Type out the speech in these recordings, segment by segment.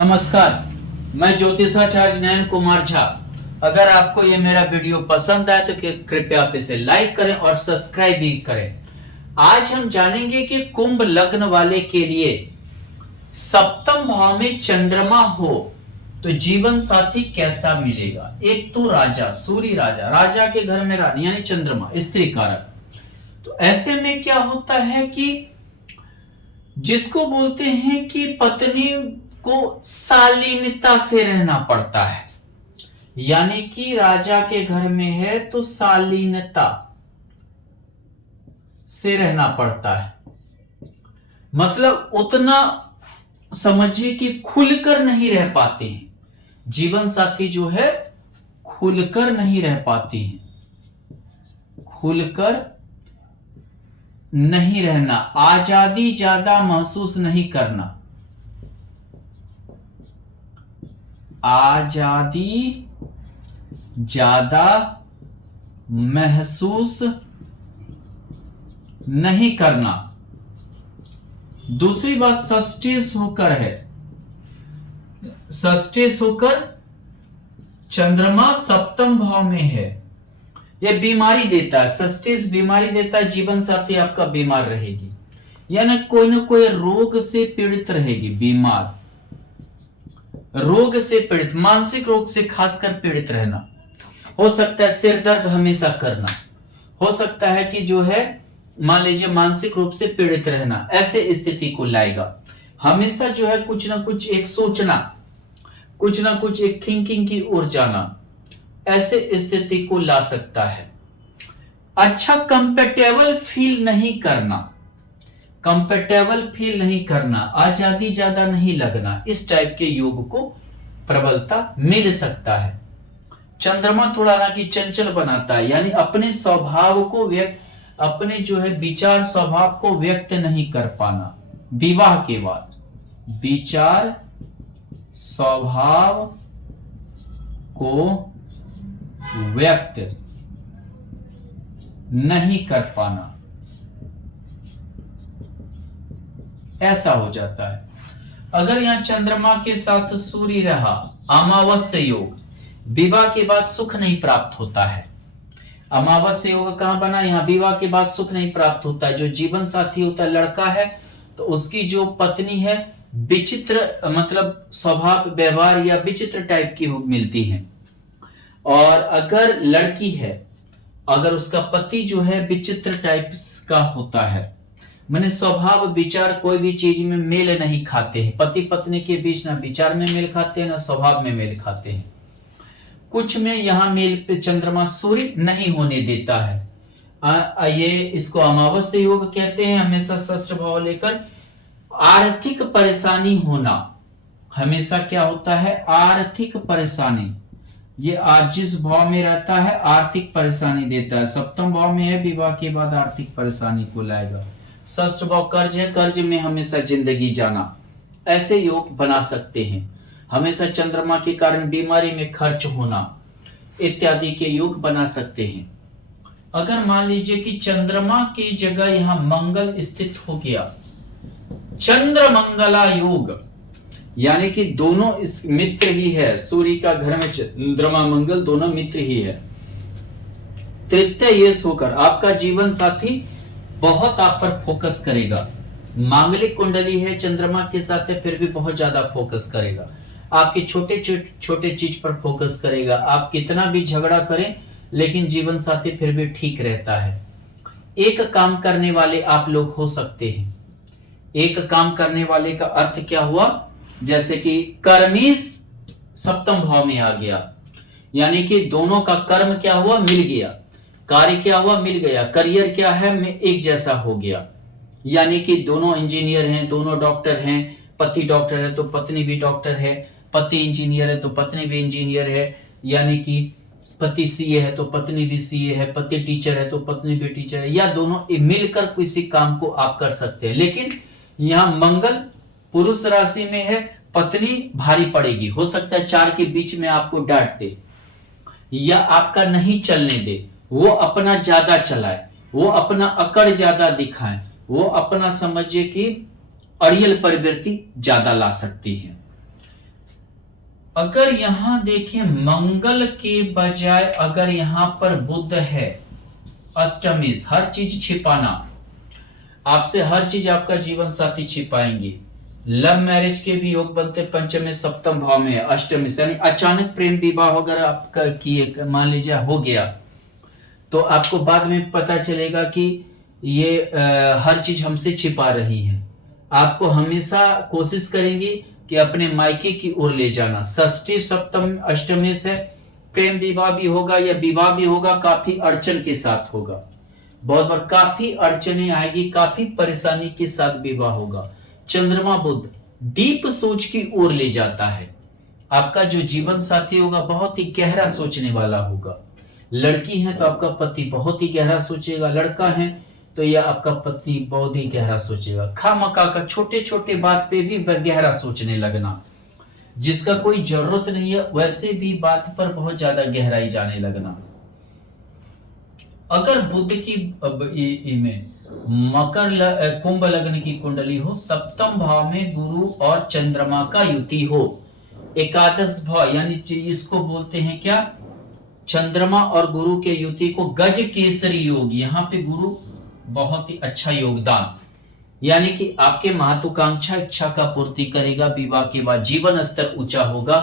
नमस्कार, मैं ज्योतिषाचार्य नयन कुमार झा। अगर आपको ये मेरा वीडियो पसंद आए तो कृपया आप इसे लाइक करें और सब्सक्राइब भी करें। आज हम जानेंगे कि कुंभ लग्न वाले के लिए सप्तम भाव में चंद्रमा हो तो जीवन साथी कैसा मिलेगा। एक तो राजा, सूर्य राजा, राजा के घर में रानी यानी चंद्रमा स्त्री कारक। तो ऐसे में क्या होता है कि जिसको बोलते हैं कि पत्नी को शालीनता से रहना पड़ता है, यानी कि राजा के घर में है तो शालीनता से रहना पड़ता है। मतलब उतना समझिए कि खुलकर नहीं रह पाते हैं, जीवन साथी जो है खुलकर नहीं रह पाती हैं, खुलकर नहीं रहना, आजादी ज्यादा महसूस नहीं करना, आजादी ज्यादा महसूस नहीं करना। दूसरी बात सस्टेस होकर है, सस्टेस होकर चंद्रमा सप्तम भाव में है, यह बीमारी देता है, सस्टेस बीमारी देता है, जीवन साथी आपका बीमार रहेगी, यानी कोई ना कोई रोग से पीड़ित रहेगी, बीमार, रोग से पीड़ित, मानसिक रोग से खासकर पीड़ित रहना, हो सकता है सिर दर्द हमेशा करना, हो सकता है कि जो है मान लीजिए मानसिक रूप से पीड़ित रहना, ऐसे स्थिति को लाएगा। हमेशा जो है कुछ ना कुछ एक सोचना, कुछ ना कुछ एक थिंकिंग की ओर जाना, ऐसे स्थिति को ला सकता है। अच्छा कंफर्टेबल फील नहीं करना, कंफर्टेबल फील नहीं करना, आजादी ज्यादा नहीं लगना, इस टाइप के योग को प्रबलता मिल सकता है। चंद्रमा थोड़ा ना कि चंचल बनाता है, यानी अपने स्वभाव को व्यक्त, अपने जो है विचार स्वभाव को व्यक्त नहीं कर पाना। विवाह के बाद विचार स्वभाव को व्यक्त नहीं कर पाना, ऐसा हो जाता है। अगर यहां चंद्रमा के साथ सूर्य रहा, अमावस्या योग, विवाह के बाद सुख नहीं प्राप्त होता है। अमावस्या योग कहां बना, यहां विवाह के बाद सुख नहीं प्राप्त होता है। जो जीवन साथी होता है, लड़का है तो उसकी जो पत्नी है विचित्र, मतलब स्वभाव व्यवहार या विचित्र टाइप की मिलती है। और अगर लड़की है, अगर उसका पति जो है विचित्र टाइप का होता है, माने स्वभाव विचार कोई भी चीज में मेल नहीं खाते हैं, पति पत्नी के बीच ना विचार में मेल खाते हैं ना स्वभाव में मेल खाते हैं। कुछ में यहां मेल पे चंद्रमा सूर्य नहीं होने देता है। ये इसको अमावस्या योग कहते हैं। हमेशा शस्त्र भाव लेकर आर्थिक परेशानी होना, हमेशा क्या होता है, आर्थिक परेशानी, ये आज जिस भाव में रहता है आर्थिक परेशानी देता है। सप्तम भाव में है, विवाह के बाद आर्थिक परेशानी को लाएगा। षष्ठ भाव कर्ज है, कर्ज में हमेशा जिंदगी जाना, ऐसे योग बना सकते हैं। हमेशा चंद्रमा के कारण बीमारी में खर्च होना इत्यादि के योग बना सकते हैं। अगर मान लीजिए कि चंद्रमा की जगह यहां मंगल स्थित हो गया, चंद्र मंगला योग, यानी कि दोनों इस मित्र ही है, सूर्य का घर में चंद्रमा मंगल दोनों मित्र ही है। तृतीय ये होकर आपका जीवन साथी बहुत आप पर फोकस करेगा, मांगलिक कुंडली है चंद्रमा के साथ है, फिर भी बहुत ज्यादा फोकस करेगा, आपके छोटे छोटे चीज पर फोकस करेगा। आप कितना भी झगड़ा करें लेकिन जीवन साथी फिर भी ठीक रहता है। एक काम करने वाले आप लोग हो सकते हैं। एक काम करने वाले का अर्थ क्या हुआ, जैसे कि कर्मी सप्तम भाव में आ गया, यानी कि दोनों का कर्म क्या हुआ, मिल गया, कार्य क्या हुआ, मिल गया, करियर क्या है में एक जैसा हो गया, यानी कि दोनों इंजीनियर हैं, दोनों डॉक्टर हैं, पति डॉक्टर है तो पत्नी भी डॉक्टर है, पति इंजीनियर है तो पत्नी भी इंजीनियर है, यानी कि पति सीए है तो पत्नी भी सीए है, पति टीचर है तो पत्नी भी टीचर है, या दोनों मिलकर किसी काम को आप कर सकते हैं। लेकिन यहां मंगल पुरुष राशि में है, पत्नी भारी पड़ेगी, हो सकता है चार के बीच में आपको डांट दे या आपका नहीं चलने दे, वो अपना ज्यादा चलाए, वो अपना अकड़ ज्यादा दिखाए, वो अपना समझिए कि अड़ियल प्रवृत्ति ज्यादा ला सकती है। अगर यहां देखें मंगल के बजाय अगर यहां पर बुध है, अष्टमेश, हर चीज छिपाना, आपसे हर चीज आपका जीवन साथी छिपाएंगे। लव मैरिज के भी योग बनते पंचम में सप्तम भाव में है, अष्टमेश, यानी अचानक प्रेम विवाह अगर आपका किए मान लीजिए हो गया, तो आपको बाद में पता चलेगा कि ये हर चीज हमसे छिपा रही है। आपको हमेशा कोशिश करेंगे कि अपने मायके की ओर ले जाना। षष्ठी सप्तम अष्टमेश है, प्रेम विवाह भी होगा या विवाह भी होगा, काफी अड़चन के साथ होगा, बहुत बार काफी अड़चने आएगी, काफी परेशानी के साथ विवाह होगा। चंद्रमा बुध डीप सोच की ओर ले जाता है। आपका जो जीवन साथी होगा बहुत ही गहरा सोचने वाला होगा। लड़की है तो आपका पति बहुत ही गहरा सोचेगा, लड़का है तो यह आपका पति बहुत ही गहरा सोचेगा। खामखा का छोटे छोटे बात पे भी गहरा सोचने लगना, जिसका कोई जरूरत नहीं है वैसे भी बात पर बहुत ज्यादा गहराई जाने लगना। अगर बुध की में कुंभ लग्न की कुंडली हो, सप्तम भाव में गुरु और चंद्रमा का युति हो, एकादश भाव यानी इसको बोलते हैं क्या, चंद्रमा और गुरु के युति को गज केसरी योग। यहाँ पे गुरु बहुत ही अच्छा योगदान, यानी कि आपके महत्वाकांक्षा इच्छा का पूर्ति करेगा, विवाह के बाद जीवन स्तर ऊंचा होगा।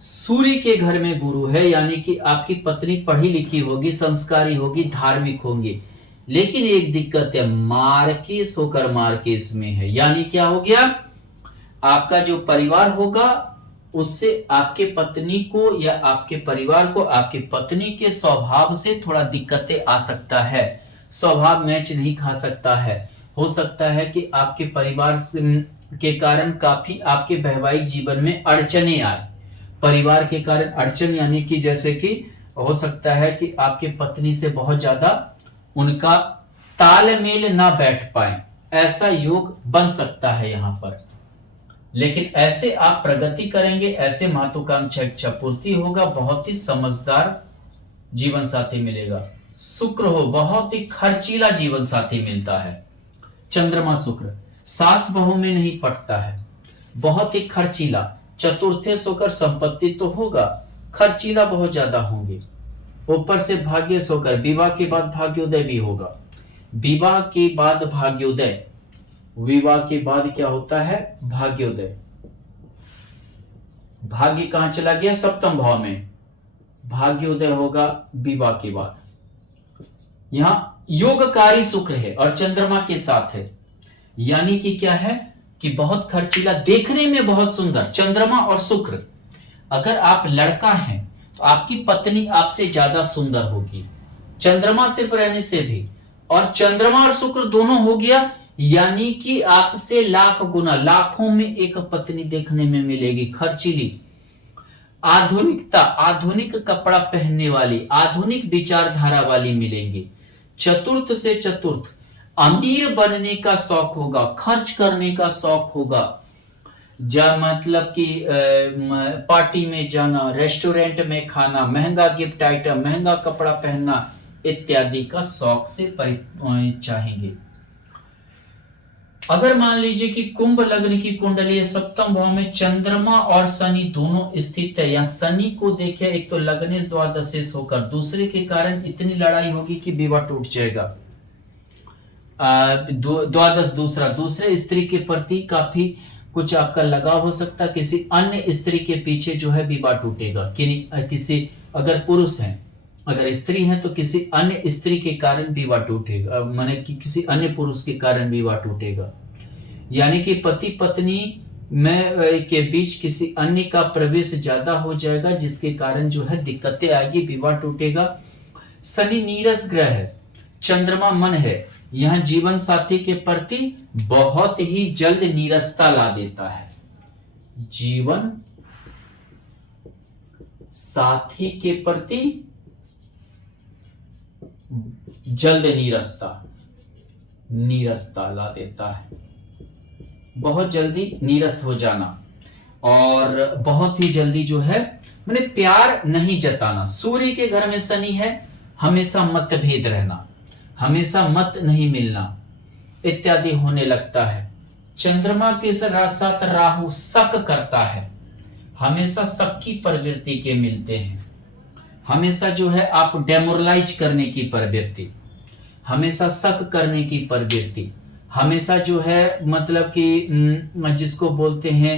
सूर्य के घर में गुरु है, यानी कि आपकी पत्नी पढ़ी लिखी होगी, संस्कारी होगी, धार्मिक होंगे। लेकिन एक दिक्कत है, मार्केस होकर मार्केस में है, यानी क्या हो गया, आपका जो परिवार होगा उससे आपके पत्नी को या आपके परिवार को आपके पत्नी के स्वभाव से थोड़ा दिक्कतें आ सकता है, स्वभाव मैच नहीं खा सकता है। हो सकता है कि आपके परिवार के कारण काफी आपके वैवाहिक जीवन में अड़चने आए। परिवार के कारण अड़चन यानी कि जैसे कि हो सकता है कि आपके पत्नी से बहुत ज्यादा उनका तालमेल ना बैठ पाए, ऐसा योग बन सकता है यहां पर। लेकिन ऐसे आप प्रगति करेंगे, ऐसे महत्वाकांक्षा इच्छा पूर्ति होगा, बहुत ही समझदार जीवन साथी मिलेगा। शुक्र हो, बहुत ही खर्चीला जीवन साथी मिलता है। चंद्रमा शुक्र सास बहू में नहीं पटता है, बहुत ही खर्चीला। चतुर्थेश होकर संपत्ति तो होगा, खर्चीला बहुत ज्यादा होंगे। ऊपर से भाग्यश होकर विवाह के बाद भाग्योदय भी होगा। विवाह के बाद भाग्योदय, विवाह के बाद क्या होता है, भाग्योदय। भाग्य कहां चला गया, सप्तम भाव में, भाग्योदय होगा विवाह के बाद। यहां योगकारी शुक्र है और चंद्रमा के साथ है, यानी कि क्या है कि बहुत खर्चीला, देखने में बहुत सुंदर। चंद्रमा और शुक्र, अगर आप लड़का हैं तो आपकी पत्नी आपसे ज्यादा सुंदर होगी, चंद्रमा सिर्फ रहने से भी। और चंद्रमा और शुक्र दोनों हो गया, यानी कि आपसे लाख गुना, लाखों में एक पत्नी देखने में मिलेगी, खर्चीली, आधुनिकता, आधुनिक कपड़ा पहनने वाली, आधुनिक विचारधारा वाली मिलेंगी। चतुर्थ से चतुर्थ, अमीर बनने का शौक होगा, खर्च करने का शौक होगा, मतलब कि पार्टी में जाना, रेस्टोरेंट में खाना, महंगा गिफ्ट आइटम, महंगा कपड़ा पहनना इत्यादि का शौक से चाहेंगे। अगर मान लीजिए कि कुंभ लग्न की कुंडली सप्तम भाव में चंद्रमा और शनि दोनों स्थित है, या शनि को देखे, एक तो लग्नेश द्वादशेश होकर, दूसरे के कारण इतनी लड़ाई होगी कि विवाह टूट जाएगा। द्वादश दूसरा, दूसरे स्त्री के प्रति काफी कुछ आपका लगाव हो सकता है, किसी अन्य स्त्री के पीछे जो है विवाह टूटेगा। किसी अगर पुरुष हैं, अगर स्त्री है तो किसी अन्य स्त्री के कारण विवाह टूटेगा, माने कि किसी अन्य पुरुष के कारण विवाह टूटेगा, यानी कि पति पत्नी में के बीच किसी अन्य का प्रवेश ज्यादा हो जाएगा, जिसके कारण जो है दिक्कतें आएगी, विवाह टूटेगा। शनि नीरस ग्रह है, चंद्रमा मन है, यह जीवन साथी के प्रति बहुत ही जल्द नीरसता ला देता है। जीवन साथी के प्रति जल्द नीरसता ला देता है, बहुत जल्दी नीरस हो जाना, और बहुत ही जल्दी जो है मैंने प्यार नहीं जताना। सूर्य के घर में शनि है, हमेशा मतभेद रहना, हमेशा मत नहीं मिलना इत्यादि होने लगता है। चंद्रमा के साथ राहु शक करता है, हमेशा शक की प्रवृत्ति के मिलते हैं। हमेशा जो है आप डेमोरलाइज करने की प्रवृत्ति, हमेशा शक करने की प्रवृत्ति, हमेशा जो है मतलब कि जिसको बोलते हैं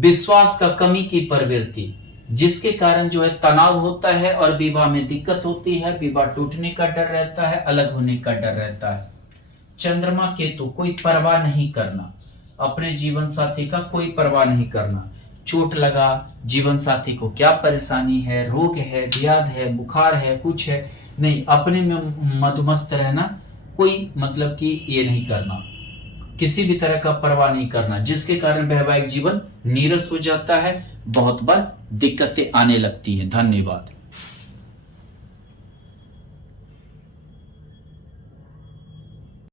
विश्वास का कमी की प्रवृत्ति, जिसके कारण जो है तनाव होता है और विवाह में दिक्कत होती है, विवाह टूटने का डर रहता है, अलग होने का डर रहता है। चंद्रमा केतु कोई परवाह नहीं करना, अपने जीवन साथी का कोई परवाह नहीं करना। चोट लगा, जीवन साथी को क्या परेशानी है, रोग है, व्याध है, बुखार है, कुछ है, नहीं, अपने में मदमस्त रहना, कोई मतलब कि ये नहीं करना, किसी भी तरह का परवाह नहीं करना, जिसके कारण वैवाहिक जीवन नीरस हो जाता है, बहुत बार दिक्कतें आने लगती हैं। धन्यवाद।